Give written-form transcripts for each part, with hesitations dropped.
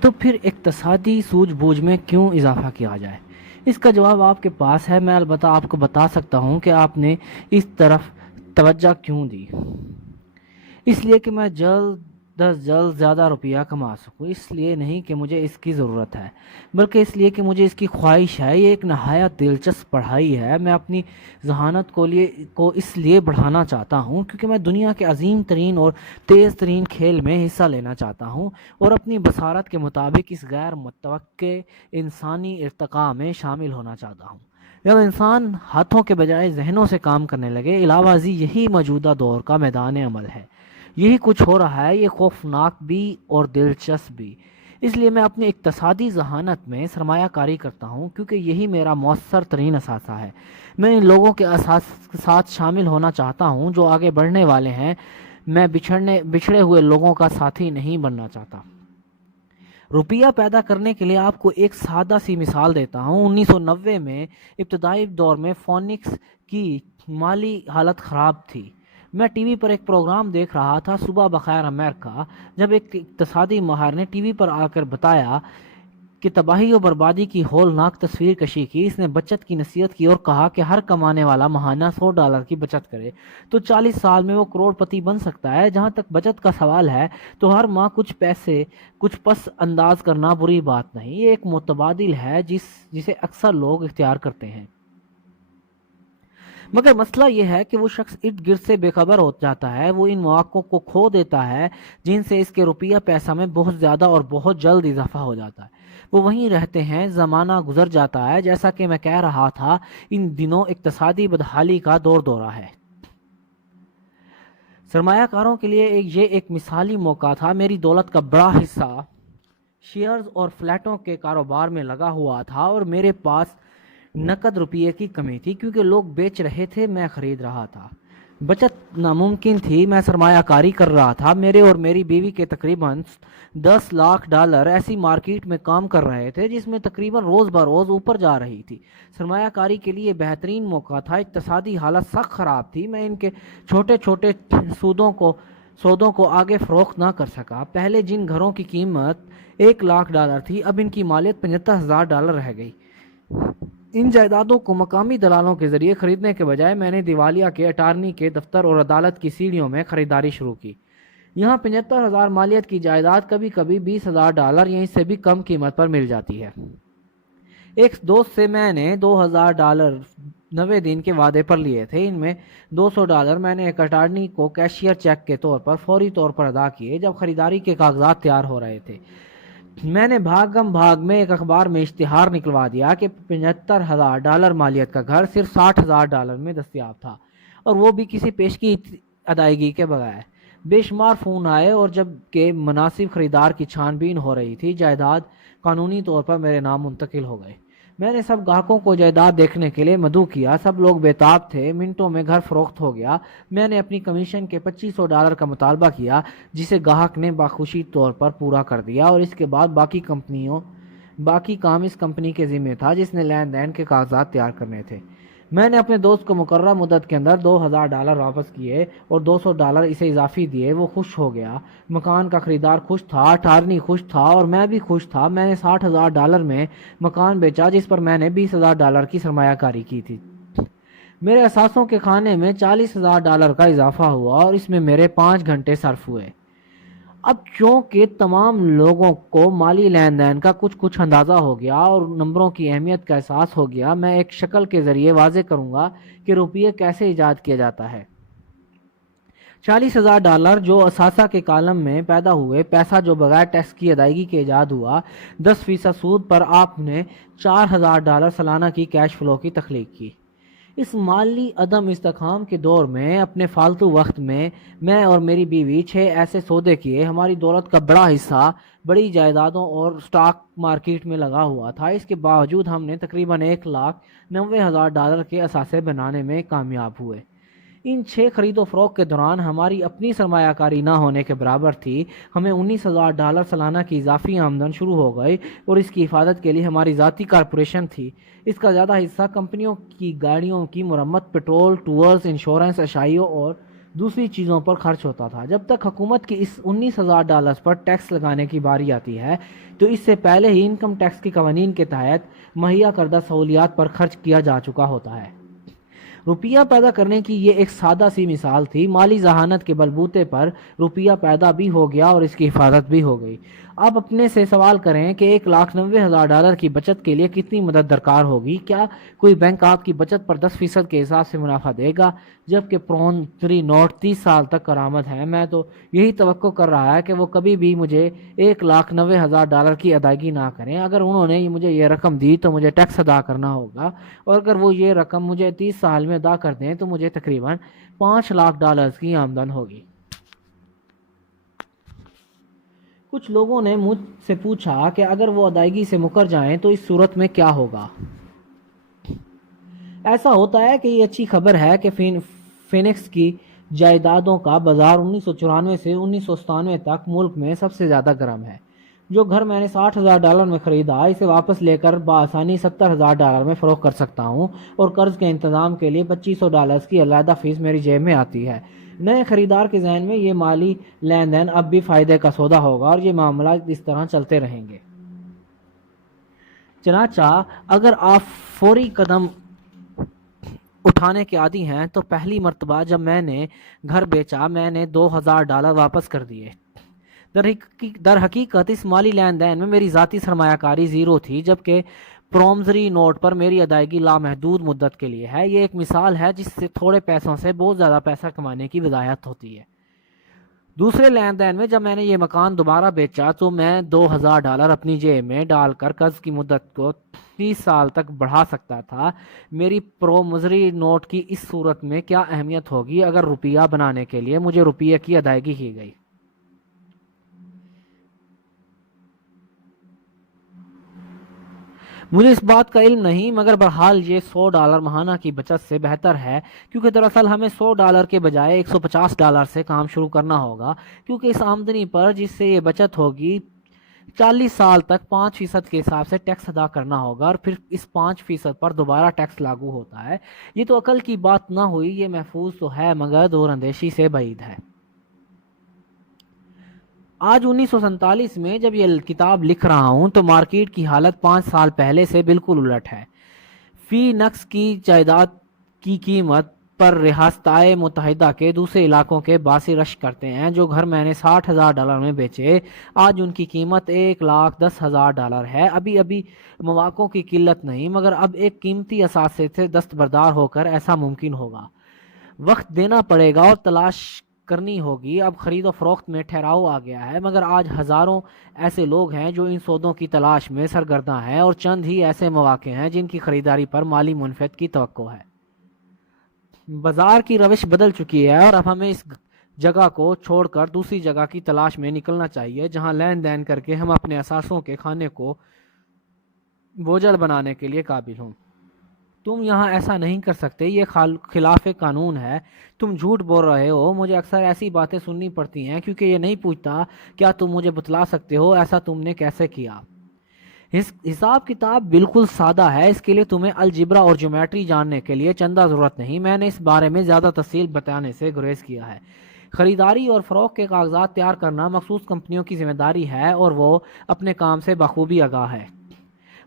تو پھر اقتصادی سوجھ بوجھ میں کیوں اضافہ کیا جائے؟ اس کا جواب آپ کے پاس ہے، میں البتہ آپ کو بتا سکتا ہوں کہ آپ نے اس طرف توجہ کیوں دی۔ اس لیے کہ میں جلد از جلد زیادہ روپیہ کما سکوں، اس لیے نہیں کہ مجھے اس کی ضرورت ہے، بلکہ اس لیے کہ مجھے اس کی خواہش ہے۔ یہ ایک نہایت دلچسپ پڑھائی ہے۔ میں اپنی ذہانت کو اس لیے بڑھانا چاہتا ہوں کیونکہ میں دنیا کے عظیم ترین اور تیز ترین کھیل میں حصہ لینا چاہتا ہوں اور اپنی بصارت کے مطابق اس غیر متوقع انسانی ارتقاء میں شامل ہونا چاہتا ہوں۔ جب انسان ہاتھوں کے بجائے ذہنوں سے کام کرنے لگے، علاوہ ازیں یہی موجودہ دور کا میدان عمل ہے۔ یہی کچھ ہو رہا ہے، یہ خوفناک بھی اور دلچسپ بھی۔ اس لیے میں اپنی اقتصادی ذہانت میں سرمایہ کاری کرتا ہوں کیونکہ یہی میرا مؤثر ترین اثاثہ ہے۔ میں ان لوگوں کے ساتھ شامل ہونا چاہتا ہوں جو آگے بڑھنے والے ہیں۔ میں بچھڑے ہوئے لوگوں کا ساتھی نہیں بننا چاہتا۔ روپیہ پیدا کرنے کے لیے آپ کو ایک سادہ سی مثال دیتا ہوں۔ 1990 میں ابتدائی دور میں فونکس کی مالی حالت خراب تھی۔ میں ٹی وی پر ایک پروگرام دیکھ رہا تھا، صبح بخیر امریکہ، جب ایک اقتصادی ماہر نے ٹی وی پر آ کر بتایا کہ تباہی و بربادی کی ہولناک تصویر کشی کی۔ اس نے بچت کی نصیحت کی اور کہا کہ ہر کمانے والا ماہانہ $100 کی بچت کرے تو 40 سال میں وہ کروڑ پتی بن سکتا ہے۔ جہاں تک بچت کا سوال ہے تو ہر ماہ کچھ پس انداز کرنا بری بات نہیں۔ یہ ایک متبادل ہے جسے اکثر لوگ اختیار کرتے ہیں، مگر مسئلہ یہ ہے کہ وہ شخص ارد گرد سے بے خبر ہو جاتا ہے۔ وہ ان مواقع کو کھو دیتا ہے جن سے اس کے روپیہ پیسہ میں بہت زیادہ اور بہت جلد اضافہ ہو جاتا ہے۔ وہ وہیں رہتے ہیں، زمانہ گزر جاتا ہے۔ جیسا کہ میں کہہ رہا تھا، ان دنوں اقتصادی بدحالی کا دورہ ہے۔ سرمایہ کاروں کے لیے یہ ایک مثالی موقع تھا۔ میری دولت کا بڑا حصہ شیئرز اور فلیٹوں کے کاروبار میں لگا ہوا تھا اور میرے پاس نقد روپیے کی کمی تھی کیونکہ لوگ بیچ رہے تھے، میں خرید رہا تھا۔ بچت ناممکن تھی، میں سرمایہ کاری کر رہا تھا۔ میرے اور میری بیوی کے تقریباً $10 لاکھ ایسی مارکیٹ میں کام کر رہے تھے جس میں تقریباً روز بروز اوپر جا رہی تھی۔ سرمایہ کاری کے لیے بہترین موقع تھا۔ اقتصادی حالت سخت خراب تھی۔ میں ان کے چھوٹے چھوٹے سودوں کو آگے فروخت نہ کر سکا۔ پہلے جن گھروں کی قیمت $1 لاکھ تھی، اب ان کی مالیت $75,000 رہ گئی۔ ان جائیدادوں کو مقامی دلالوں کے ذریعے خریدنے کے بجائے میں نے دیوالیہ کے اٹارنی کے دفتر اور عدالت کی سیڑھیوں میں خریداری شروع کی۔ یہاں 75,000 مالیت کی جائیداد کبھی کبھی $20,000 یا اس سے بھی کم قیمت پر مل جاتی ہے۔ ایک دوست سے میں نے $2,000 90 دن کے وعدے پر لیے تھے۔ ان میں $200 میں نے ایک اٹارنی کو کیشیئر چیک کے طور پر فوری طور پر ادا کیے جب خریداری کے کاغذات تیار ہو رہے تھے۔ میں نے بھاگ میں ایک اخبار میں اشتہار نکلوا دیا کہ $75,000 مالیت کا گھر صرف $60,000 میں دستیاب تھا، اور وہ بھی کسی پیشگی ادائیگی کے بغیر۔ بے شمار فون آئے اور جب کہ مناسب خریدار کی چھان بین ہو رہی تھی، جائیداد قانونی طور پر میرے نام منتقل ہو گئے۔ میں نے سب گاہکوں کو جائیداد دیکھنے کے لیے مدعو کیا۔ سب لوگ بےتاب تھے۔ منٹوں میں گھر فروخت ہو گیا۔ میں نے اپنی کمیشن کے $2,500 کا مطالبہ کیا جسے گاہک نے باخوشی طور پر پورا کر دیا، اور اس کے بعد باقی کام اس کمپنی کے ذمہ تھا جس نے لین دین کے کاغذات تیار کرنے تھے۔ میں نے اپنے دوست کو مقررہ مدت کے اندر $2,000 واپس کیے اور $200 اسے اضافی دیے۔ وہ خوش ہو گیا۔ مکان کا خریدار خوش تھا، اٹارنی خوش تھا، اور میں بھی خوش تھا۔ میں نے $60,000 میں مکان بیچا جس پر میں نے $20,000 کی سرمایہ کاری کی تھی۔ میرے اثاثوں کے کھانے میں $40,000 کا اضافہ ہوا اور اس میں میرے 5 گھنٹے صرف ہوئے۔ اب چونکہ تمام لوگوں کو مالی لین دین کا کچھ اندازہ ہو گیا اور نمبروں کی اہمیت کا احساس ہو گیا، میں ایک شکل کے ذریعے واضح کروں گا کہ روپیہ کیسے ایجاد کیا جاتا ہے۔ $40,000 جو اثاثہ کے کالم میں پیدا ہوئے، پیسہ جو بغیر ٹیکس کی ادائیگی کے ایجاد ہوا، 10% سود پر آپ نے $4,000 سالانہ کی کیش فلو کی تخلیق کی۔ اس مالی عدم استحکام کے دور میں اپنے فالتو وقت میں اور میری بیوی 6 ایسے سودے کیے۔ ہماری دولت کا بڑا حصہ بڑی جائیدادوں اور سٹاک مارکیٹ میں لگا ہوا تھا۔ اس کے باوجود ہم نے تقریباً $1,90,000 کے اثاثے بنانے میں کامیاب ہوئے۔ ان 6 خرید و فروخت کے دوران ہماری اپنی سرمایہ کاری نہ ہونے کے برابر تھی۔ ہمیں $19,000 سالانہ کی اضافی آمدن شروع ہو گئی اور اس کی حفاظت کے لیے ہماری ذاتی کارپوریشن تھی۔ اس کا زیادہ حصہ کمپنیوں کی گاڑیوں کی مرمت، پیٹرول، ٹورز، انشورنس، اشائیوں اور دوسری چیزوں پر خرچ ہوتا تھا۔ جب تک حکومت کی اس $19,000 پر ٹیکس لگانے کی باری آتی ہے تو اس سے پہلے ہی انکم ٹیکس کے قوانین کے تحت مہیا کردہ سہولیات پر خرچ کیا جا چکا ہوتا ہے۔ روپیہ پیدا کرنے کی یہ ایک سادہ سی مثال تھی۔ مالی ذہانت کے بلبوتے پر روپیہ پیدا بھی ہو گیا اور اس کی حفاظت بھی ہو گئی۔ آپ اپنے سے سوال کریں کہ $1,90,000 کی بچت کے لیے کتنی مدد درکار ہوگی؟ کیا کوئی بینک آپ کی بچت پر 10% کے حساب سے منافع دے گا جبکہ پرومسری نوٹ 30 سال تک کارآمد ہیں؟ میں تو یہی توقع کر رہا ہے کہ وہ کبھی بھی مجھے $1,90,000 کی ادائیگی نہ کریں۔ اگر انہوں نے مجھے یہ رقم دی تو مجھے ٹیکس ادا کرنا ہوگا، اور اگر وہ یہ رقم مجھے 30 سال میں ادا کر دیں تو مجھے تقریباً $5,00,000 کی آمدن ہوگی۔ کچھ لوگوں نے مجھ سے پوچھا کہ اگر وہ ادائیگی سے مکر جائیں تو اس صورت میں کیا ہوگا؟ ایسا ہوتا ہے کہ یہ اچھی خبر ہے کہ فینکس کی جائیدادوں کا بازار 1994 سے 1997 تک ملک میں سب سے زیادہ گرم ہے۔ جو گھر میں نے $60,000 میں خریدا، اسے واپس لے کر بآسانی $70,000 میں فروخت کر سکتا ہوں، اور قرض کے انتظام کے لیے $2,500 کی علیحدہ فیس میری جیب میں آتی ہے۔ نئے خریدار کے ذہن میں یہ مالی لین دین اب بھی فائدے کا سودا ہوگا، اور یہ معاملات اس طرح چلتے رہیں گے۔ چنانچہ اگر آپ فوری قدم اٹھانے کے عادی ہیں تو پہلی مرتبہ جب میں نے گھر بیچا میں نے $2,000 واپس کر دیے۔ در حقیقت اس مالی لین دین میں میری ذاتی سرمایہ کاری زیرو تھی، جبکہ پرومسری نوٹ پر میری ادائیگی لامحدود مدت کے لیے ہے۔ یہ ایک مثال ہے جس سے تھوڑے پیسوں سے بہت زیادہ پیسہ کمانے کی وضاحت ہوتی ہے۔ دوسرے لین دین میں جب میں نے یہ مکان دوبارہ بیچا تو میں $2,000 اپنی جیب میں ڈال کر قرض کی مدت کو 30 سال تک بڑھا سکتا تھا۔ میری پرومسری نوٹ کی اس صورت میں کیا اہمیت ہوگی اگر روپیہ بنانے کے لیے مجھے روپیے کی ادائیگی کی گئی؟ مجھے اس بات کا علم نہیں، مگر بہرحال یہ $100 ماہانہ کی بچت سے بہتر ہے، کیونکہ دراصل ہمیں $100 کے بجائے $150 سے کام شروع کرنا ہوگا، کیونکہ اس آمدنی پر جس سے یہ بچت ہوگی 40 سال تک 5% کے حساب سے ٹیکس ادا کرنا ہوگا، اور پھر اس 5% پر دوبارہ ٹیکس لاگو ہوتا ہے۔ یہ تو عقل کی بات نہ ہوئی، یہ محفوظ تو ہے مگر دور اندیشی سے بعید ہے۔ آج 1947 میں جب یہ کتاب لکھ رہا ہوں تو مارکیٹ کی حالت 5 سال پہلے سے بالکل الٹ ہے۔ فی نفس کی جائیداد کی قیمت پر ریاستہائے متحدہ کے دوسرے علاقوں کے باسی رش کرتے ہیں۔ جو گھر میں نے $60,000 میں بیچے، آج ان کی قیمت $1,10,000 ہے۔ ابھی مواقعوں کی قلت نہیں، مگر اب ایک قیمتی اثاثے سے دستبردار ہو کر ایسا ممکن ہوگا۔ وقت دینا پڑے گا اور تلاش کرنی ہوگی۔ اب خرید و فروخت میں ٹھہراؤ آ گیا ہے، مگر آج ہزاروں ایسے لوگ ہیں جو ان سودوں کی تلاش میں سرگرداں ہیں، اور چند ہی ایسے مواقع ہیں جن کی خریداری پر مالی منفعت کی توقع ہے۔ بازار کی روش بدل چکی ہے، اور اب ہمیں اس جگہ کو چھوڑ کر دوسری جگہ کی تلاش میں نکلنا چاہیے جہاں لین دین کر کے ہم اپنے اثاثوں کے کھانے کو بوجھل بنانے کے لیے قابل ہوں۔ تم یہاں ایسا نہیں کر سکتے، یہ خلاف قانون ہے، تم جھوٹ بول رہے ہو۔ مجھے اکثر ایسی باتیں سننی پڑتی ہیں کیونکہ یہ نہیں پوچھتا کیا تم مجھے بتلا سکتے ہو ایسا تم نے کیسے کیا۔ حساب کتاب بالکل سادہ ہے، اس کے لیے تمہیں الجبرا اور جیومیٹری جاننے کے لیے چندہ ضرورت نہیں۔ میں نے اس بارے میں زیادہ تفصیل بتانے سے گریز کیا ہے۔ خریداری اور فروخت کے کاغذات تیار کرنا مخصوص کمپنیوں کی ذمہ داری ہے، اور وہ اپنے کام سے بخوبی آگاہ ہے۔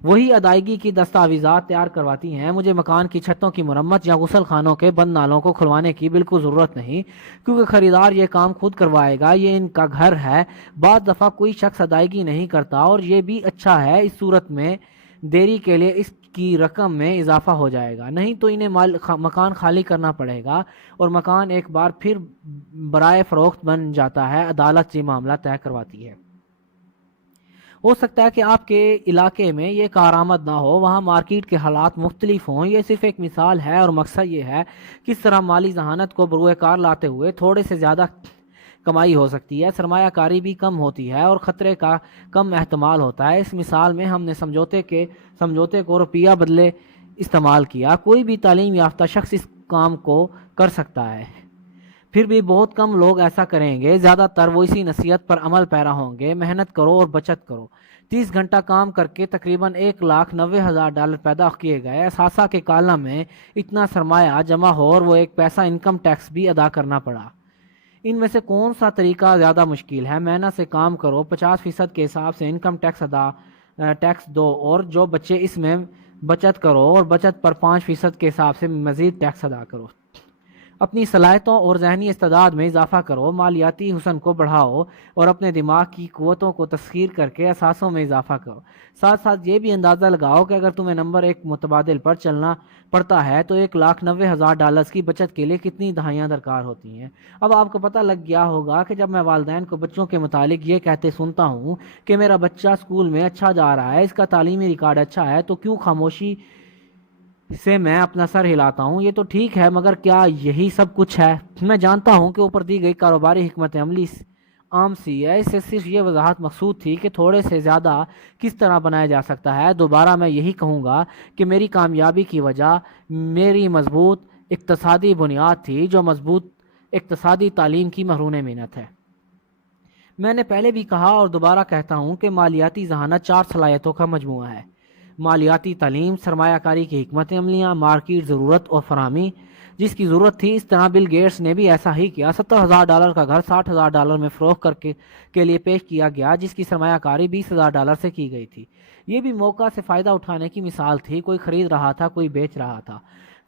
وہی ادائیگی کی دستاویزات تیار کرواتی ہیں۔ مجھے مکان کی چھتوں کی مرمت یا غسل خانوں کے بند نالوں کو کھلوانے کی بالکل ضرورت نہیں، کیونکہ خریدار یہ کام خود کروائے گا، یہ ان کا گھر ہے۔ بعض دفعہ کوئی شخص ادائیگی نہیں کرتا، اور یہ بھی اچھا ہے، اس صورت میں دیری کے لیے اس کی رقم میں اضافہ ہو جائے گا، نہیں تو انہیں مکان خالی کرنا پڑے گا، اور مکان ایک بار پھر برائے فروخت بن جاتا ہے۔ عدالت یہ معاملہ طے کرواتی ہے۔ ہو سکتا ہے کہ آپ کے علاقے میں یہ کارآمد نہ ہو، وہاں مارکیٹ کے حالات مختلف ہوں۔ یہ صرف ایک مثال ہے، اور مقصد یہ ہے کس طرح مالی ذہانت کو بروئے کار لاتے ہوئے تھوڑے سے زیادہ کمائی ہو سکتی ہے، سرمایہ کاری بھی کم ہوتی ہے، اور خطرے کا کم احتمال ہوتا ہے۔ اس مثال میں ہم نے سمجھوتے کو روپیہ بدلے استعمال کیا۔ کوئی بھی تعلیم یافتہ شخص اس کام کو کر سکتا ہے، پھر بھی بہت کم لوگ ایسا کریں گے۔ زیادہ تر وہ اسی نصیحت پر عمل پیرا ہوں گے: محنت کرو اور بچت کرو۔ 30 گھنٹہ کام کر کے تقریباً $1,90,000 پیدا کیے گئے۔ اثاثہ کے کالم میں اتنا سرمایہ جمع ہو اور وہ ایک پیسہ انکم ٹیکس بھی ادا کرنا پڑا۔ ان میں سے کون سا طریقہ زیادہ مشکل ہے؟ محنت سے کام کرو، 50% کے حساب سے انکم ٹیکس دو، اور جو بچے اس میں بچت کرو اور بچت پر 5% کے حساب سے مزید ٹیکس ادا کرو۔ اپنی صلاحیتوں اور ذہنی استعداد میں اضافہ کرو، مالیاتی حسن کو بڑھاؤ اور اپنے دماغ کی قوتوں کو تسخیر کر کے اثاثوں میں اضافہ کرو۔ ساتھ ساتھ یہ بھی اندازہ لگاؤ کہ اگر تمہیں نمبر 1 متبادل پر چلنا پڑتا ہے تو $1,90,000 کی بچت کے لیے کتنی دہائیاں درکار ہوتی ہیں۔ اب آپ کو پتہ لگ گیا ہوگا کہ جب میں والدین کو بچوں کے متعلق یہ کہتے سنتا ہوں کہ میرا بچہ اسکول میں اچھا جا رہا ہے، اس کا تعلیمی ریکارڈ اچھا ہے، تو کیوں خاموشی سے میں اپنا سر ہلاتا ہوں۔ یہ تو ٹھیک ہے، مگر کیا یہی سب کچھ ہے؟ میں جانتا ہوں کہ اوپر دی گئی کاروباری حکمت عملی عام سی ہے، اس سے صرف یہ وضاحت مقصود تھی کہ تھوڑے سے زیادہ کس طرح بنایا جا سکتا ہے۔ دوبارہ میں یہی کہوں گا کہ میری کامیابی کی وجہ میری مضبوط اقتصادی بنیاد تھی، جو مضبوط اقتصادی تعلیم کی محرون محنت ہے۔ میں نے پہلے بھی کہا اور دوبارہ کہتا ہوں کہ مالیاتی ذہانت 4 صلاحیتوں کا مجموعہ ہے: مالیاتی تعلیم، سرمایہ کاری کی حکمت عملیاں، مارکیٹ ضرورت اور فراہمی۔ جس کی ضرورت تھی، اس طرح بل گیٹس نے بھی ایسا ہی کیا۔ $70,000 کا گھر $60,000 میں فروخت کے لیے پیش کیا گیا، جس کی سرمایہ کاری $20,000 سے کی گئی تھی۔ یہ بھی موقع سے فائدہ اٹھانے کی مثال تھی، کوئی خرید رہا تھا، کوئی بیچ رہا تھا۔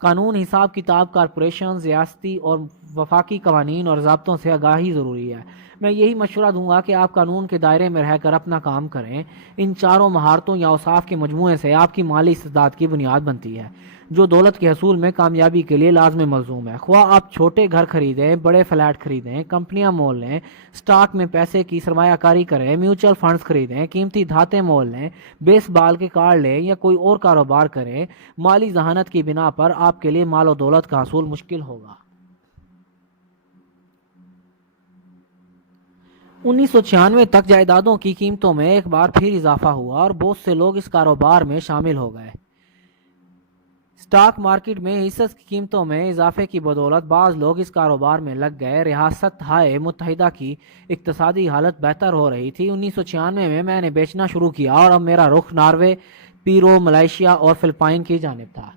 قانون، حساب کتاب، کارپوریشن، ریاستی اور وفاقی قوانین اور ضابطوں سے آگاہی ضروری ہے۔ میں یہی مشورہ دوں گا کہ آپ قانون کے دائرے میں رہ کر اپنا کام کریں۔ ان 4 مہارتوں یا اوصاف کے مجموعے سے آپ کی مالی استعداد کی بنیاد بنتی ہے، جو دولت کے حصول میں کامیابی کے لیے لازم ملزوم ہے۔ خواہ آپ چھوٹے گھر خریدیں، بڑے فلیٹ خریدیں، کمپنیاں مول لیں، سٹاک میں پیسے کی سرمایہ کاری کریں، میوچل فنڈز خریدیں، قیمتی دھاتیں مول لیں، بیس بال کے کارڈ لیں یا کوئی اور کاروبار کریں، مالی ذہانت کی بنا پر آپ کے لیے مال و دولت کا حصول مشکل ہوگا۔ 1996 تک جائیدادوں کی قیمتوں میں ایک بار پھر اضافہ ہوا اور بہت سے لوگ اس کاروبار میں شامل ہو گئے۔ سٹاک مارکیٹ میں حصص کی قیمتوں میں اضافے کی بدولت بعض لوگ اس کاروبار میں لگ گئے۔ ریاستہائے متحدہ کی اقتصادی حالت بہتر ہو رہی تھی۔ 1996 میں نے بیچنا شروع کیا اور اب میرا رخ ناروے، پیرو، ملائیشیا اور فلپائن کی جانب تھا۔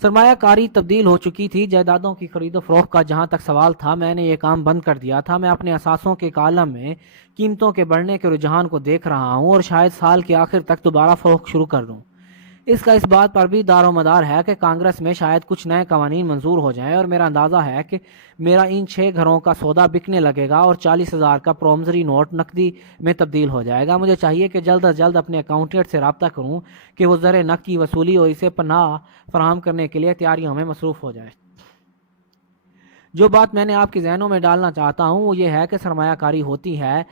سرمایہ کاری تبدیل ہو چکی تھی۔ جائیدادوں کی خرید و فروخت کا جہاں تک سوال تھا، میں نے یہ کام بند کر دیا تھا۔ میں اپنے اثاثوں کے کالم میں قیمتوں کے بڑھنے کے رجحان کو دیکھ رہا ہوں اور شاید سال کے آخر تک دوبارہ فروخت شروع کر دوں۔ اس کا اس بات پر بھی دار و مدار ہے کہ کانگریس میں شاید کچھ نئے قوانین منظور ہو جائیں، اور میرا اندازہ ہے کہ میرا ان 6 گھروں کا سودا بکنے لگے گا اور 40,000 کا پرومزری نوٹ نقدی میں تبدیل ہو جائے گا۔ مجھے چاہیے کہ جلد از جلد اپنے اکاؤنٹنٹ سے رابطہ کروں کہ وہ زر نقد کی وصولی اور اسے پناہ فراہم کرنے کے لیے تیاریوں میں مصروف ہو جائے۔ جو بات میں نے آپ کے ذہنوں میں ڈالنا چاہتا ہوں وہ یہ ہے کہ سرمایہ کاری ہوتی ہے،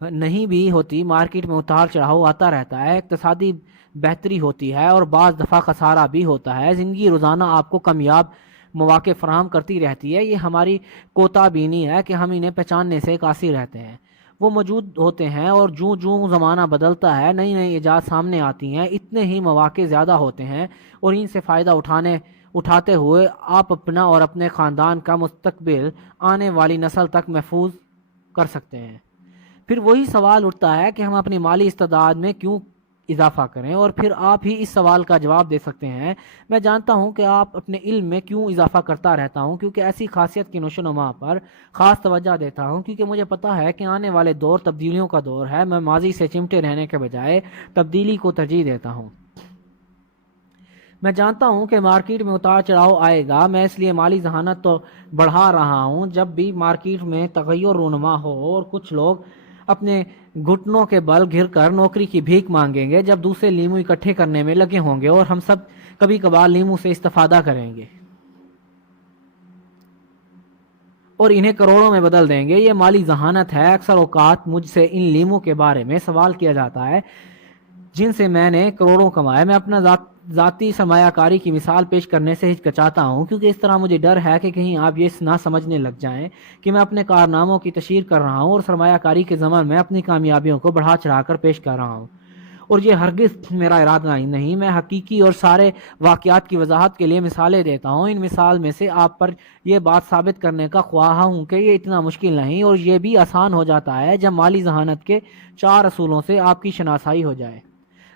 نہیں بھی ہوتی، مارکیٹ میں اتار چڑھاؤ آتا رہتا ہے، اقتصادی بہتری ہوتی ہے اور بعض دفعہ خسارہ بھی ہوتا ہے۔ زندگی روزانہ آپ کو کامیاب مواقع فراہم کرتی رہتی ہے۔ یہ ہماری کوتا بینی ہے کہ ہم انہیں پہچاننے سے قاصر رہتے ہیں۔ وہ موجود ہوتے ہیں اور جوں زمانہ بدلتا ہے، نئی نئی ایجاد سامنے آتی ہیں، اتنے ہی مواقع زیادہ ہوتے ہیں اور ان سے فائدہ اٹھاتے ہوئے آپ اپنا اور اپنے خاندان کا مستقبل آنے والی نسل تک محفوظ کر سکتے ہیں۔ پھر وہی سوال اٹھتا ہے کہ ہم اپنی مالی استعداد میں کیوں اضافہ کریں، اور پھر آپ ہی اس سوال کا جواب دے سکتے ہیں۔ میں جانتا ہوں کہ آپ اپنے علم میں کیوں اضافہ کرتا رہتا ہوں، کیونکہ ایسی خاصیت کی نشو و نما پر خاص توجہ دیتا ہوں، کیونکہ مجھے پتہ ہے کہ آنے والے دور تبدیلیوں کا دور ہے۔ میں ماضی سے چمٹے رہنے کے بجائے تبدیلی کو ترجیح دیتا ہوں۔ میں جانتا ہوں کہ مارکیٹ میں اتار چڑھاؤ آئے گا، میں اس لیے مالی ذہانت تو بڑھا رہا ہوں۔ جب بھی مارکیٹ میں تغیر رونما ہو اور کچھ لوگ اپنے گھٹنوں کے بل گر کر نوکری کی بھیک مانگیں گے، جب دوسرے لیمو اکٹھے کرنے میں لگے ہوں گے اور ہم سب کبھی کبھار لیمو سے استفادہ کریں گے اور انہیں کروڑوں میں بدل دیں گے، یہ مالی ذہانت ہے۔ اکثر اوقات مجھ سے ان لیمو کے بارے میں سوال کیا جاتا ہے جن سے میں نے کروڑوں کمائے۔ میں اپنا ذاتی سرمایہ کاری کی مثال پیش کرنے سے ہچکچاتا ہوں، کیونکہ اس طرح مجھے ڈر ہے کہ کہیں آپ یہ نہ سمجھنے لگ جائیں کہ میں اپنے کارناموں کی تشہیر کر رہا ہوں اور سرمایہ کاری کے ضمن میں اپنی کامیابیوں کو بڑھا چڑھا کر پیش کر رہا ہوں، اور یہ ہرگز میرا ارادہ نہیں۔ میں حقیقی اور سارے واقعات کی وضاحت کے لیے مثالیں دیتا ہوں۔ ان مثال میں سے آپ پر یہ بات ثابت کرنے کا خواہاں ہوں کہ یہ اتنا مشکل نہیں، اور یہ بھی آسان ہو جاتا ہے جب مالی ذہانت کے 4 اصولوں سے آپ کی شناسائی ہو جائے۔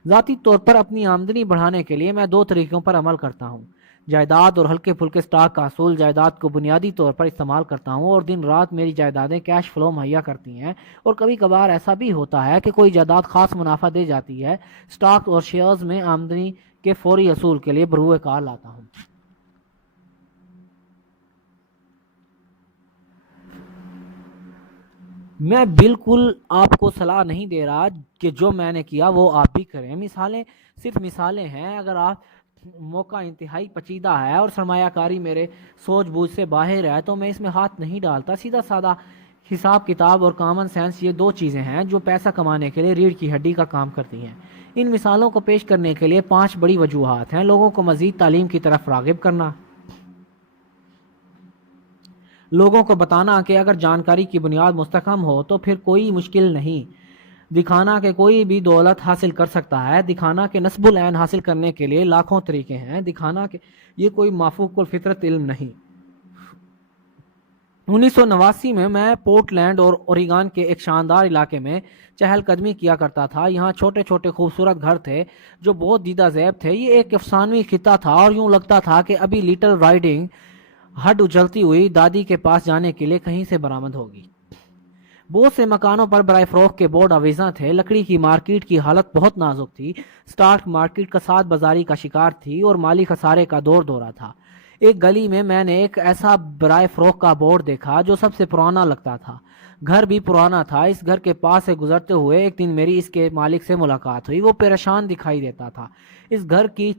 ذاتی طور پر اپنی آمدنی بڑھانے کے لیے میں 2 طریقوں پر عمل کرتا ہوں۔ جائیداد اور ہلکے پھلکے سٹاک کا حصول جائیداد کو بنیادی طور پر استعمال کرتا ہوں اور دن رات میری جائیدادیں کیش فلو مہیا کرتی ہیں، اور کبھی کبھار ایسا بھی ہوتا ہے کہ کوئی جائیداد خاص منافع دے جاتی ہے۔ سٹاک اور شیئرز میں آمدنی کے فوری حصول کے لیے بروئے کار لاتا ہوں۔ میں بالکل آپ کو صلاح نہیں دے رہا کہ جو میں نے کیا وہ آپ بھی کریں۔ مثالیں صرف مثالیں ہیں۔ اگر آپ موقع انتہائی پیچیدہ ہے اور سرمایہ کاری میرے سوچ بوجھ سے باہر ہے تو میں اس میں ہاتھ نہیں ڈالتا۔ سیدھا سادہ حساب کتاب اور کامن سینس یہ دو چیزیں ہیں جو پیسہ کمانے کے لیے ریڑھ کی ہڈی کا کام کرتی ہیں۔ ان مثالوں کو پیش کرنے کے لیے 5 بڑی وجوہات ہیں۔ لوگوں کو مزید تعلیم کی طرف راغب کرنا، لوگوں کو بتانا کہ اگر جانکاری کی بنیاد مستحکم ہو تو پھر کوئی مشکل نہیں، دکھانا کہ کوئی بھی دولت حاصل کر سکتا ہے، دکھانا کہ نسب العین حاصل کرنے کے لیے لاکھوں طریقے ہیں، دکھانا کہ یہ کوئی مافوق الفطرت علم نہیں۔ 1989 میں پورٹ لینڈ اور اوریگان کے ایک شاندار علاقے میں چہل قدمی کیا کرتا تھا۔ یہاں چھوٹے چھوٹے خوبصورت گھر تھے جو بہت دیدہ زیب تھے۔ یہ ایک افسانوی خطہ تھا اور یوں لگتا تھا کہ ابھی لٹل رائڈنگ ہڈ اچھلتی ہوئی دادی کے پاس جانے کے لیے کہیں سے برآمد ہوگی۔ بہت سے مکانوں پر برائے فروخت کے بورڈ آویزاں تھے۔ لکڑی کی مارکیٹ کی حالت بہت نازک تھی۔ سٹاک مارکیٹ کساد بازاری کا شکار تھی اور مالی خسارے کا دور دورہ تھا۔ ایک گلی میں نے ایک ایسا برائے فروخت کا بورڈ دیکھا جو سب سے پرانا لگتا تھا۔ گھر بھی پرانا تھا۔ اس گھر کے پاس سے گزرتے ہوئے ایک دن میری اس کے مالک سے ملاقات ہوئی۔ وہ پریشان دکھائی دیتا تھا۔ اس گھر کی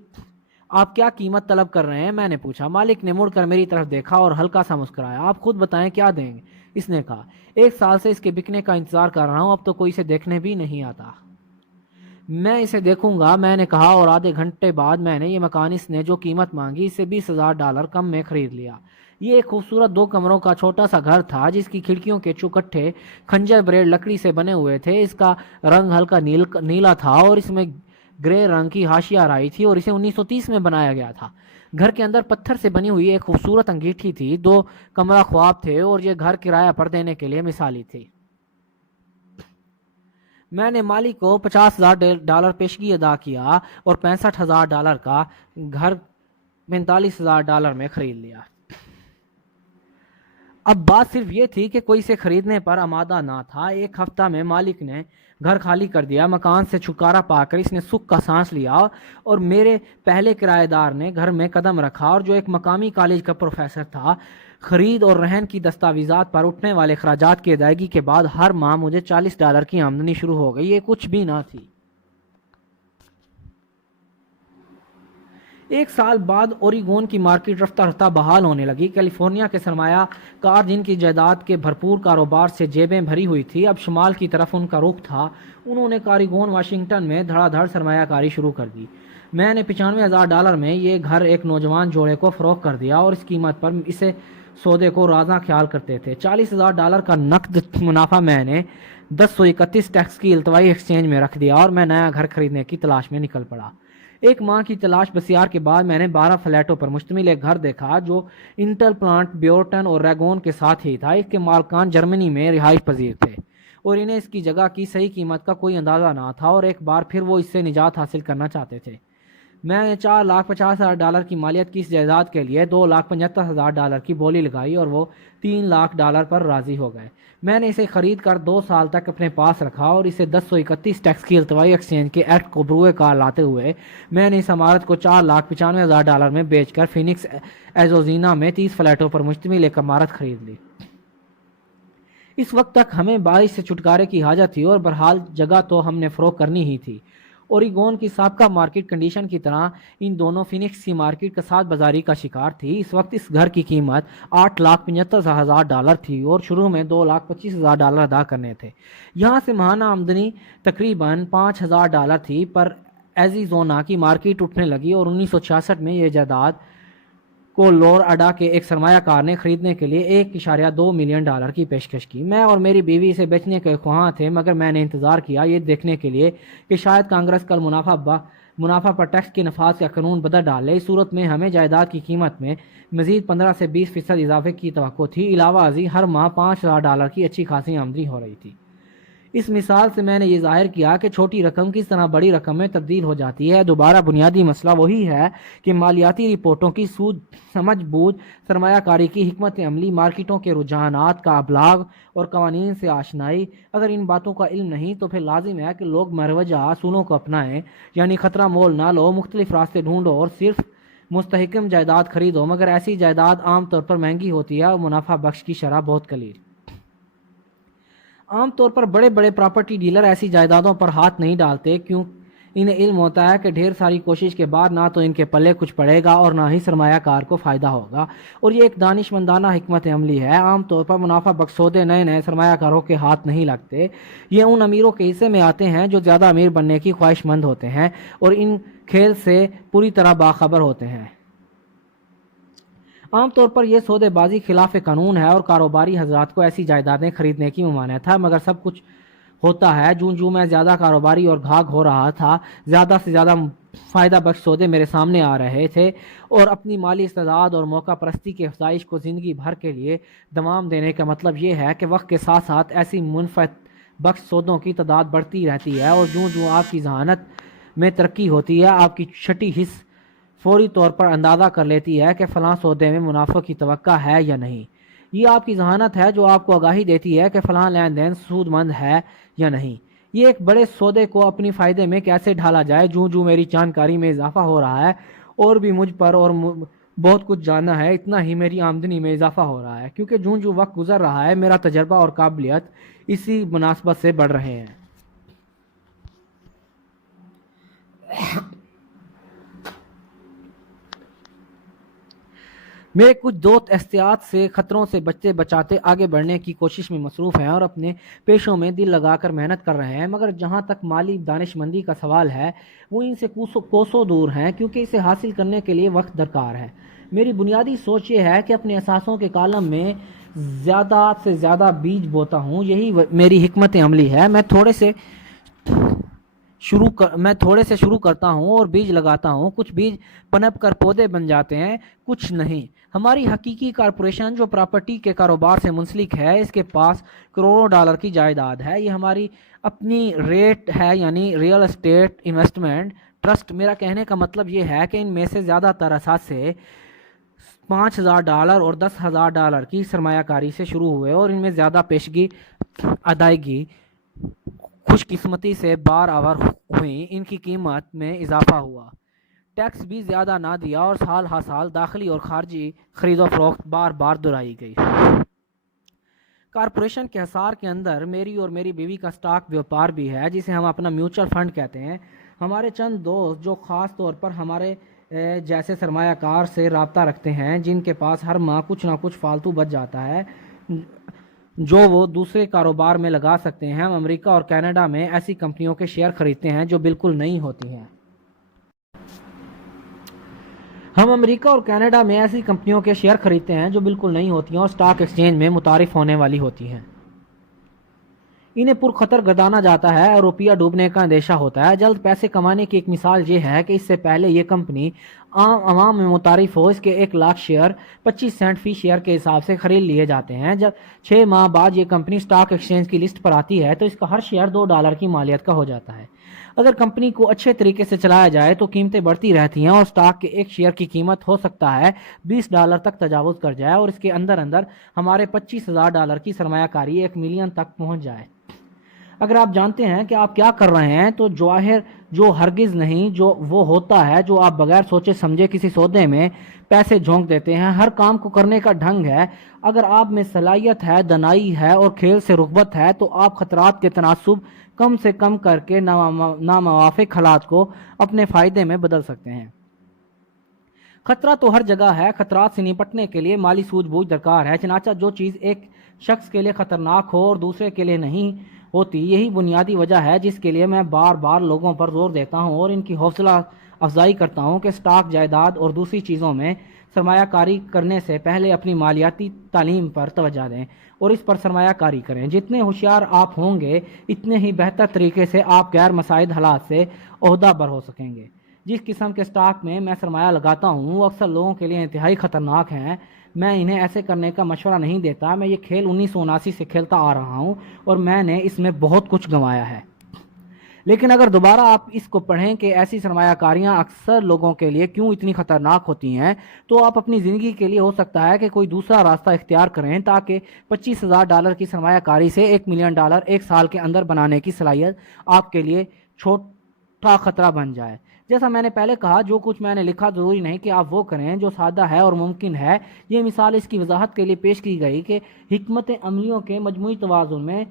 آپ کیا قیمت طلب کر رہے ہیں؟ میں نے پوچھا۔ مالک نے مڑ کر میری طرف دیکھا اور ہلکا سا مسکرایا۔ آپ خود بتائیں کیا دیں گے؟ اس نے کہا۔ 1 سال سے اس کے بکنے کا انتظار کر رہا ہوں، اب تو کوئی اسے دیکھنے بھی نہیں آتا۔ میں اسے دیکھوں گا، میں نے کہا، اور آدھے گھنٹے بعد میں نے یہ مکان اس نے جو قیمت مانگی اس سے $20,000 کم میں خرید لیا۔ یہ ایک خوبصورت 2 کمروں کا چھوٹا سا گھر تھا جس کی کھڑکیوں کے چوکٹھے خنجر بریڈ لکڑی سے بنے ہوئے تھے۔ اس کا رنگ ہلکا نیلا تھا اور اس میں گرے رنگ کی حاشیہ آرائی تھی اور اسے 1930 میں بنایا گیا تھا۔ گھر کے اندر پتھر سے بنی ہوئی ایک خوبصورت انگیٹھی تھی۔ 2 کمرہ خواب تھے اور یہ گھر کرایہ پر دینے کے لیے مثالی تھی۔ میں نے مالک کو $50,000 پیشگی ادا کیا اور $65,000 کا گھر $45,000 میں خرید لیا۔ اب بات صرف یہ تھی کہ کوئی اسے خریدنے پر آمادہ نہ تھا۔ 1 ہفتہ میں مالک نے گھر خالی کر دیا۔ مکان سے چھٹکارا پا کر اس نے سکھ کا سانس لیا اور میرے پہلے کرایہ دار نے گھر میں قدم رکھا اور جو ایک مقامی کالج کا پروفیسر تھا۔ خرید اور رہن کی دستاویزات پر اٹھنے والے اخراجات کی ادائیگی کے بعد ہر ماہ مجھے $40 کی آمدنی شروع ہو گئی۔ یہ کچھ بھی نہ تھی۔ 1 سال بعد اوریگون کی مارکیٹ رفتہ رفتہ بحال ہونے لگی۔ کیلیفورنیا کے سرمایہ کار جن کی جائیداد کے بھرپور کاروبار سے جیبیں بھری ہوئی تھی اب شمال کی طرف ان کا رخ تھا۔ انہوں نے اوریگون واشنگٹن میں دھڑا دھڑ سرمایہ کاری شروع کر دی۔ میں نے $95,000 میں یہ گھر ایک نوجوان جوڑے کو فروخت کر دیا اور اس قیمت پر اسے سودے کو رازاں خیال کرتے تھے۔ $40,000 کا نقد منافع میں نے 1031 ٹیکس کی التوائی ایکسچینج میں رکھ دیا اور میں نیا گھر خریدنے کی تلاش میں نکل پڑا۔ 1 ماہ کی تلاش بسیار کے بعد میں نے 12 فلیٹوں پر مشتمل ایک گھر دیکھا جو انٹل پلانٹ بیورٹن اور ریگون کے ساتھ ہی تھا۔ اس کے مالکان جرمنی میں رہائش پذیر تھے اور انہیں اس کی جگہ کی صحیح قیمت کا کوئی اندازہ نہ تھا اور ایک بار پھر وہ اس سے نجات حاصل کرنا چاہتے تھے۔ میں نے $4,50,000 کی مالیت کی اس جائیداد کے لیے $2,75,000 کی بولی لگائی اور وہ $3,00,000 پر راضی ہو گئے۔ میں نے اسے خرید کر 2 سال تک اپنے پاس رکھا اور اسے 1031 ٹیکس کی التوائی ایکسچینج کے ایکٹ کو بروئے کار لاتے ہوئے میں نے اس عمارت کو $4,95,000 میں بیچ کر فینکس ایزوزینا میں 30 فلیٹوں پر مشتمل ایک عمارت خرید لی۔ اس وقت تک ہمیں بارش سے چھٹکارے کی حاجت تھی اور بہرحال جگہ تو ہم نے فروخت کرنی ہی تھی۔ اوریگون کی سابقہ مارکیٹ کنڈیشن کی طرح ان دونوں فینکس کی مارکیٹ کساد بازاری کا شکار تھی۔ اس وقت اس گھر کی قیمت $8,75,000 تھی اور شروع میں $2,25,000 ادا کرنے تھے۔ یہاں سے ماہانہ آمدنی تقریباً $5,000 تھی، پر ایریزونا کی مارکیٹ اٹھنے لگی اور 1966 میں یہ جائیداد کو لور اڈا کے ایک سرمایہ کار نے خریدنے کے لیے $1.2 ملین کی پیشکش کی۔ میں اور میری بیوی اسے بیچنے کے خواہاں تھے، مگر میں نے انتظار کیا یہ دیکھنے کے لیے کہ شاید کانگریس کل منافع پر ٹیکس کے نفاذ کا قانون بدل ڈالے۔ اس صورت میں ہمیں جائیداد کی قیمت میں مزید 15 سے 20% اضافے کی توقع تھی۔ علاوہ ازیں ہر ماہ $5,000 کی اچھی خاصی آمدنی ہو رہی تھی۔ اس مثال سے میں نے یہ ظاہر کیا کہ چھوٹی رقم کس طرح بڑی رقم میں تبدیل ہو جاتی ہے۔ دوبارہ بنیادی مسئلہ وہی ہے کہ مالیاتی رپورٹوں کی سوچ سمجھ بوجھ، سرمایہ کاری کی حکمت عملی، مارکیٹوں کے رجحانات کا ابلاغ اور قوانین سے آشنائی، اگر ان باتوں کا علم نہیں تو پھر لازم ہے کہ لوگ مروجہ اصولوں کو اپنائیں، یعنی خطرہ مول نہ لو، مختلف راستے ڈھونڈو اور صرف مستحکم جائیداد خریدو، مگر ایسی جائیداد عام طور پر مہنگی ہوتی ہے اور منافع بخش کی شرح بہت قلیل۔ عام طور پر بڑے بڑے پراپرٹی ڈیلر ایسی جائیدادوں پر ہاتھ نہیں ڈالتے، کیوں؟ انہیں علم ہوتا ہے کہ ڈھیر ساری کوشش کے بعد نہ تو ان کے پلے کچھ پڑے گا اور نہ ہی سرمایہ کار کو فائدہ ہوگا، اور یہ ایک دانش مندانہ حکمت عملی ہے۔ عام طور پر منافع بخش سودے نئے نئے سرمایہ کاروں کے ہاتھ نہیں لگتے، یہ ان امیروں کے حصے میں آتے ہیں جو زیادہ امیر بننے کی خواہش مند ہوتے ہیں اور ان کھیل سے پوری طرح باخبر ہوتے ہیں۔ عام طور پر یہ سودے بازی خلاف قانون ہے اور کاروباری حضرات کو ایسی جائیدادیں خریدنے کی ممانعت ہے، مگر سب کچھ ہوتا ہے جوں میں زیادہ کاروباری اور گھاگ ہو رہا تھا، زیادہ سے زیادہ فائدہ بخش سودے میرے سامنے آ رہے تھے، اور اپنی مالی استعداد اور موقع پرستی کی افزائش کو زندگی بھر کے لیے دوام دینے کا مطلب یہ ہے کہ وقت کے ساتھ ساتھ ایسی منفعت بخش سودوں کی تعداد بڑھتی رہتی ہے، اور جوں آپ کی ذہانت میں ترقی ہوتی ہے، آپ کی چھٹی حص فوری طور پر اندازہ کر لیتی ہے کہ فلاں سودے میں منافع کی توقع ہے یا نہیں۔ یہ آپ کی ذہانت ہے جو آپ کو آگاہی دیتی ہے کہ فلاں لین دین سود مند ہے یا نہیں۔ یہ ایک بڑے سودے کو اپنی فائدے میں کیسے ڈھالا جائے، جوں میری جانکاری میں اضافہ ہو رہا ہے اور بھی مجھ پر اور بہت کچھ جاننا ہے، اتنا ہی میری آمدنی میں اضافہ ہو رہا ہے، کیونکہ جوں وقت گزر رہا ہے میرا تجربہ اور قابلیت اسی مناسبت سے بڑھ رہے ہیں۔ میرے کچھ دوست احتیاط سے خطروں سے بچتے بچاتے آگے بڑھنے کی کوشش میں مصروف ہیں اور اپنے پیشوں میں دل لگا کر محنت کر رہے ہیں، مگر جہاں تک مالی دانش مندی کا سوال ہے وہ ان سے کوسوں دور ہیں، کیونکہ اسے حاصل کرنے کے لیے وقت درکار ہے۔ میری بنیادی سوچ یہ ہے کہ اپنے اثاثوں کے کالم میں زیادہ سے زیادہ بیج بوتا ہوں، یہی میری حکمت عملی ہے۔ میں تھوڑے سے شروع کرتا ہوں اور بیج لگاتا ہوں، کچھ بیج پنپ کر پودے بن جاتے ہیں، کچھ نہیں۔ ہماری حقیقی کارپوریشن جو پراپرٹی کے کاروبار سے منسلک ہے، اس کے پاس کروڑوں ڈالر کی جائیداد ہے، یہ ہماری اپنی ریٹ ہے، یعنی ریئل اسٹیٹ انویسٹمنٹ ٹرسٹ۔ میرا کہنے کا مطلب یہ ہے کہ ان میں سے زیادہ تر اثاثے $5,000 اور $10,000 کی سرمایہ کاری سے شروع ہوئے، اور ان میں زیادہ پیشگی ادائیگی خوش قسمتی سے بار آور ہوئی، ان کی قیمت میں اضافہ ہوا، ٹیکس بھی زیادہ نہ دیا، اور سال ہر سال داخلی اور خارجی خرید و فروخت بار بار دہرائی گئی۔ کارپوریشن کے حصار کے اندر میری اور میری بیوی کا سٹاک ویوپار بھی ہے، جسے ہم اپنا میوچل فنڈ کہتے ہیں۔ ہمارے چند دوست جو خاص طور پر ہمارے جیسے سرمایہ کار سے رابطہ رکھتے ہیں، جن کے پاس ہر ماہ کچھ نہ کچھ فالتو بچ جاتا ہے جو وہ دوسرے کاروبار میں لگا سکتے ہیں، ہم امریکہ اور کینیڈا میں ایسی کمپنیوں کے شیئر خریدتے ہیں جو بالکل نئی ہوتی ہیں۔ اور سٹاک ایکسچینج میں متعارف ہونے والی ہوتی ہیں۔ انہیں پرخطر گردانا جاتا ہے اور روپیہ ڈوبنے کا اندیشہ ہوتا ہے۔ جلد پیسے کمانے کی ایک مثال یہ ہے کہ اس سے پہلے یہ کمپنی عوام میں متعارف ہو، اس کے 1,00,000 شیئر 25 سینٹ فی شیئر کے حساب سے خرید لیے جاتے ہیں۔ جب 6 ماہ بعد یہ کمپنی سٹاک ایکسچینج کی لسٹ پر آتی ہے تو اس کا ہر شیئر $2 کی مالیت کا ہو جاتا ہے۔ اگر کمپنی کو اچھے طریقے سے چلایا جائے تو قیمتیں بڑھتی رہتی ہیں اور سٹاک کے ایک شیئر کی قیمت ہو سکتا ہے $20 تک تجاوز کر جائے، اور اس کے اندر ہمارے $25,000 کی سرمایہ کاری 1 ملین تک پہنچ جائے۔ اگر آپ جانتے ہیں کہ آپ کیا کر رہے ہیں تو جو ہرگز نہیں جو وہ ہوتا ہے جو آپ بغیر سوچے سمجھے کسی سودے میں پیسے جھونک دیتے ہیں۔ ہر کام کو کرنے کا ڈھنگ ہے۔ اگر آپ میں صلاحیت ہے، دانائی ہے اور کھیل سے رغبت ہے تو آپ خطرات کے تناسب کم سے کم کر کے ناموافق حالات کو اپنے فائدے میں بدل سکتے ہیں۔ خطرہ تو ہر جگہ ہے، خطرات سے نپٹنے کے لیے مالی سوجھ بوجھ درکار ہے۔ چنانچہ جو چیز ایک شخص کے لیے خطرناک ہو اور دوسرے کے لیے نہیں ہوتی، یہی بنیادی وجہ ہے جس کے لیے میں بار بار لوگوں پر زور دیتا ہوں اور ان کی حوصلہ افزائی کرتا ہوں کہ سٹاک، جائیداد اور دوسری چیزوں میں سرمایہ کاری کرنے سے پہلے اپنی مالیاتی تعلیم پر توجہ دیں اور اس پر سرمایہ کاری کریں۔ جتنے ہوشیار آپ ہوں گے اتنے ہی بہتر طریقے سے آپ غیر مساعد حالات سے عہدہ بر ہو سکیں گے۔ جس قسم کے سٹاک میں سرمایہ لگاتا ہوں وہ اکثر لوگوں کے لیے انتہائی خطرناک ہیں۔ میں انہیں ایسے کرنے کا مشورہ نہیں دیتا. میں یہ کھیل 1979 سے کھیلتا آ رہا ہوں اور میں نے اس میں بہت کچھ گنوایا ہے. لیکن اگر دوبارہ آپ اس کو پڑھیں کہ ایسی سرمایہ کاریاں اکثر لوگوں کے لیے کیوں اتنی خطرناک ہوتی ہیں, تو آپ اپنی زندگی کے لیے ہو سکتا ہے کہ کوئی دوسرا راستہ اختیار کریں تاکہ $25,000 کی سرمایہ کاری سے $1 ملین ایک سال کے اندر بنانے کی صلاحیت آپ کے لیے چھوٹا خطرہ بن جائے. جیسا میں نے پہلے کہا, جو کچھ میں نے لکھا ضروری نہیں کہ آپ وہ کریں جو سادہ ہے اور ممکن ہے. یہ مثال اس کی وضاحت کے لیے پیش کی گئی کہ حکمت عملیوں کے مجموعی توازن میں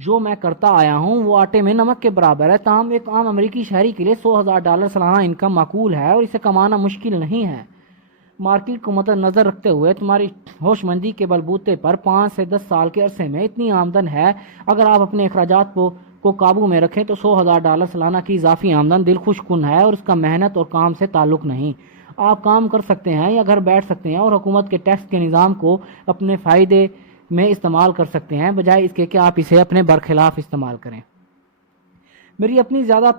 جو میں کرتا آیا ہوں وہ آٹے میں نمک کے برابر ہے. تاہم ایک عام امریکی شہری کے لیے $100,000 سالانہ انکم معقول ہے اور اسے کمانا مشکل نہیں ہے. مارکیٹ کو مد نظر رکھتے ہوئے تمہاری ہوش مندی کے بلبوتے پر 5 سے 10 سال کے عرصے میں اتنی آمدن ہے. اگر آپ اپنے اخراجات کو قابو میں رکھیں تو $100,000 سالانہ کی اضافی آمدن دل خوش کن ہے اور اس کا محنت اور کام سے تعلق نہیں. آپ کام کر سکتے ہیں یا گھر بیٹھ سکتے ہیں اور حکومت کے ٹیکس کے نظام کو اپنے فائدے میں استعمال کر سکتے ہیں بجائے اس کے کہ آپ اسے اپنے برخلاف استعمال کریں. میری اپنی زیادہ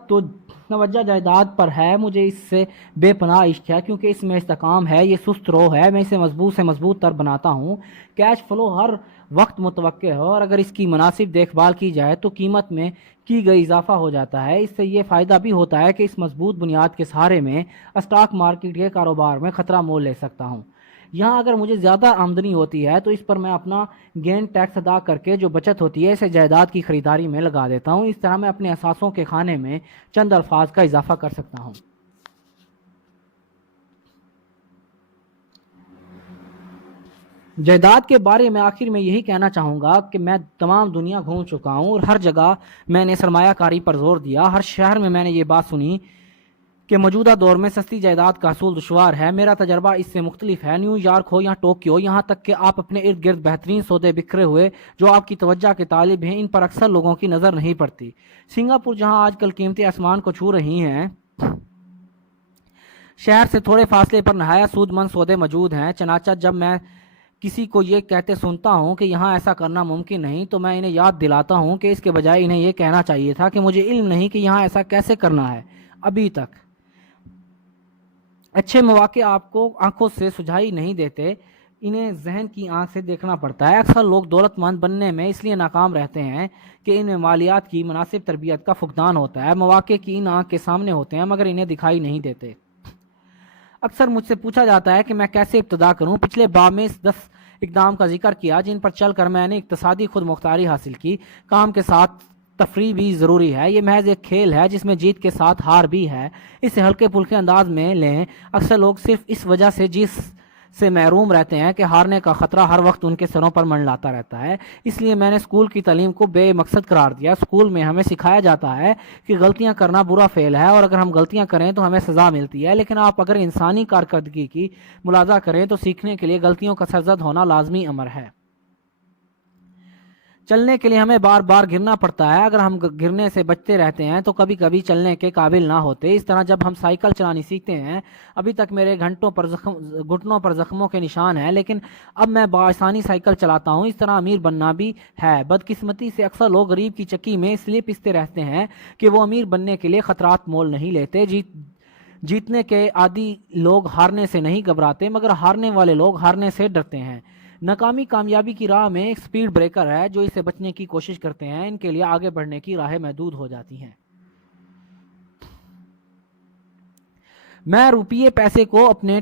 توجہ جائیداد پر ہے. مجھے اس سے بے پناہ عشق ہے کیونکہ اس میں استحکام ہے. یہ سست رو ہے. میں اسے مضبوط سے مضبوط تر بناتا ہوں. کیش فلو ہر وقت متوقع ہو اور اگر اس کی مناسب دیکھ بھال کی جائے تو قیمت میں کی گئی اضافہ ہو جاتا ہے. اس سے یہ فائدہ بھی ہوتا ہے کہ اس مضبوط بنیاد کے سہارے میں اسٹاک مارکیٹ کے کاروبار میں خطرہ مول لے سکتا ہوں. یہاں اگر مجھے زیادہ آمدنی ہوتی ہے تو اس پر میں اپنا گین ٹیکس ادا کر کے جو بچت ہوتی ہے اسے جائیداد کی خریداری میں لگا دیتا ہوں. اس طرح میں اپنے اثاثوں کے خانے میں چند الفاظ کا اضافہ کر سکتا ہوں. جائیداد کے بارے میں آخر میں یہی کہنا چاہوں گا کہ میں تمام دنیا گھوم چکا ہوں اور ہر جگہ میں نے سرمایہ کاری پر زور دیا. ہر شہر میں نے یہ بات سنی کہ موجودہ دور میں سستی جائیداد کا حصول دشوار ہے. میرا تجربہ اس سے مختلف ہے. نیو یارک ہو یا ٹوکیو, یہاں تک کہ آپ اپنے ارد گرد بہترین سودے بکھرے ہوئے جو آپ کی توجہ کے طالب ہیں, ان پر اکثر لوگوں کی نظر نہیں پڑتی. سنگاپور جہاں آج کل قیمتیں آسمان کو چھو رہی ہیں, شہر سے تھوڑے فاصلے پر نہایت سود مند سودے موجود ہیں. چنانچہ جب میں کسی کو یہ کہتے سنتا ہوں کہ یہاں ایسا کرنا ممکن نہیں تو میں انہیں یاد دلاتا ہوں کہ اس کے بجائے انہیں یہ کہنا چاہیے تھا کہ مجھے علم نہیں کہ یہاں ایسا کیسے کرنا ہے. ابھی تک اچھے مواقع آپ کو آنکھوں سے سجھائی نہیں دیتے, انہیں ذہن کی آنکھ سے دیکھنا پڑتا ہے. اکثر لوگ دولت مند بننے میں اس لیے ناکام رہتے ہیں کہ ان میں مالیات کی مناسب تربیت کا فقدان ہوتا ہے. مواقع کی ان آنکھ کے سامنے ہوتے ہیں مگر انہیں دکھائی نہیں دیتے. اکثر مجھ سے پوچھا جاتا ہے کہ میں کیسے ابتدا کروں. پچھلے باب میں 10 اقدام کا ذکر کیا جن پر چل کر میں نے اقتصادی خود مختاری حاصل کی. کام کے ساتھ تفریح بھی ضروری ہے. یہ محض ایک کھیل ہے جس میں جیت کے ساتھ ہار بھی ہے. اسے ہلکے پھلکے انداز میں لیں. اکثر لوگ صرف اس وجہ سے جیت سے محروم رہتے ہیں کہ ہارنے کا خطرہ ہر وقت ان کے سروں پر منڈلاتا رہتا ہے. اس لیے میں نے اسکول کی تعلیم کو بے مقصد قرار دیا. اسکول میں ہمیں سکھایا جاتا ہے کہ غلطیاں کرنا برا فعل ہے اور اگر ہم غلطیاں کریں تو ہمیں سزا ملتی ہے. لیکن آپ اگر انسانی کارکردگی کی ملاحظہ کریں تو سیکھنے کے لیے غلطیوں کا سرزد ہونا لازمی امر ہے. چلنے کے لیے ہمیں بار بار گرنا پڑتا ہے. اگر ہم گرنے سے بچتے رہتے ہیں تو کبھی کبھی چلنے کے قابل نہ ہوتے. اس طرح جب ہم سائیکل چلانی سیکھتے ہیں, ابھی تک میرے گھٹنوں پر زخموں کے نشان ہیں لیکن اب میں بآسانی سائیکل چلاتا ہوں. اس طرح امیر بننا بھی ہے. بدقسمتی سے اکثر لوگ غریب کی چکی میں اس لیے پستے رہتے ہیں کہ وہ امیر بننے کے لیے خطرات مول نہیں لیتے. جیتنے کے عادی لوگ ہارنے سے نہیں گھبراتے مگر ہارنے والے لوگ ہارنے سے ڈرتے ہیں. ناکامی کامیابی کی راہ میں ایک سپیڈ بریکر ہے. جو اسے بچنے کی کوشش کرتے ہیں ان کے لیے آگے بڑھنے کی راہیں محدود ہو جاتی ہیں. میں روپیے پیسے کو اپنے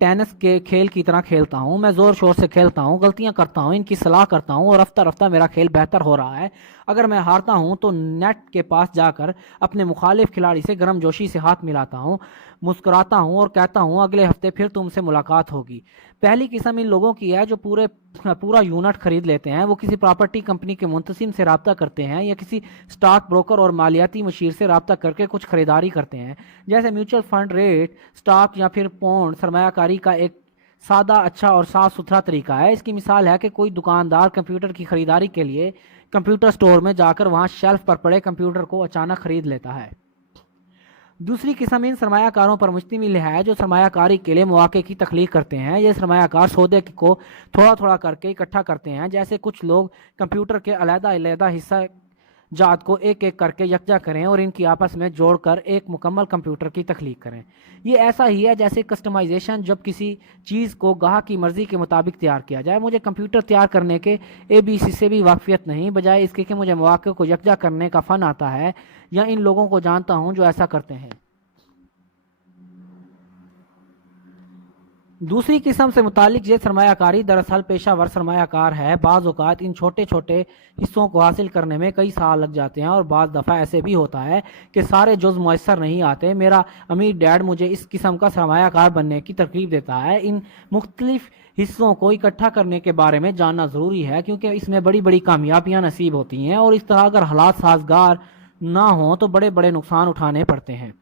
ٹینس کے کھیل کی طرح کھیلتا ہوں. میں زور شور سے کھیلتا ہوں, غلطیاں کرتا ہوں, ان کی صلاح کرتا ہوں اور رفتہ رفتہ میرا کھیل بہتر ہو رہا ہے. اگر میں ہارتا ہوں تو نیٹ کے پاس جا کر اپنے مخالف کھلاڑی سے گرم جوشی سے ہاتھ ملاتا ہوں, مسکراتا ہوں اور کہتا ہوں اگلے ہفتے پھر تم سے ملاقات ہوگی. پہلی قسم ان لوگوں کی ہے جو پورا یونٹ خرید لیتے ہیں. وہ کسی پراپرٹی کمپنی کے منتظم سے رابطہ کرتے ہیں یا کسی سٹاک بروکر اور مالیاتی مشیر سے رابطہ کر کے کچھ خریداری کرتے ہیں جیسے میوچل فنڈ, ریٹ, سٹاک یا پھر پونڈ. سرمایہ کاری کا ایک سادہ, اچھا اور صاف ستھرا طریقہ ہے. اس کی مثال ہے کہ کوئی دکاندار کمپیوٹر کی خریداری کے لیے کمپیوٹر سٹور میں جا کر وہاں شیلف پر پڑے کمپیوٹر کو اچانک خرید لیتا ہے. دوسری قسم ان سرمایہ کاروں پر مشتمل ہے جو سرمایہ کاری کے لیے مواقع کی تخلیق کرتے ہیں. یہ سرمایہ کار سودے کو تھوڑا تھوڑا کر کے اکٹھا کرتے ہیں. جیسے کچھ لوگ کمپیوٹر کے علیحدہ حصہ جات کو ایک ایک کر کے یکجا کریں اور ان کی آپس میں جوڑ کر ایک مکمل کمپیوٹر کی تخلیق کریں۔ یہ ایسا ہی ہے جیسے کسٹمائزیشن، جب کسی چیز کو گاہک کی مرضی کے مطابق تیار کیا جائے۔ مجھے کمپیوٹر تیار کرنے کے ABC سے بھی واقفیت نہیں، بجائے اس کے کہ مجھے مواقع کو یکجا کرنے کا فن آتا ہے یا ان لوگوں کو جانتا ہوں جو ایسا کرتے ہیں۔ دوسری قسم سے متعلق یہ سرمایہ کاری دراصل پیشہ ور سرمایہ کار ہے۔ بعض اوقات ان چھوٹے چھوٹے حصوں کو حاصل کرنے میں کئی سال لگ جاتے ہیں، اور بعض دفعہ ایسے بھی ہوتا ہے کہ سارے جز میسر نہیں آتے۔ میرا امیر ڈیڈ مجھے اس قسم کا سرمایہ کار بننے کی ترغیب دیتا ہے۔ ان مختلف حصوں کو اکٹھا کرنے کے بارے میں جاننا ضروری ہے، کیونکہ اس میں بڑی بڑی کامیابیاں نصیب ہوتی ہیں، اور اس طرح اگر حالات سازگار نہ ہوں تو بڑے بڑے نقصان اٹھانے پڑتے ہیں۔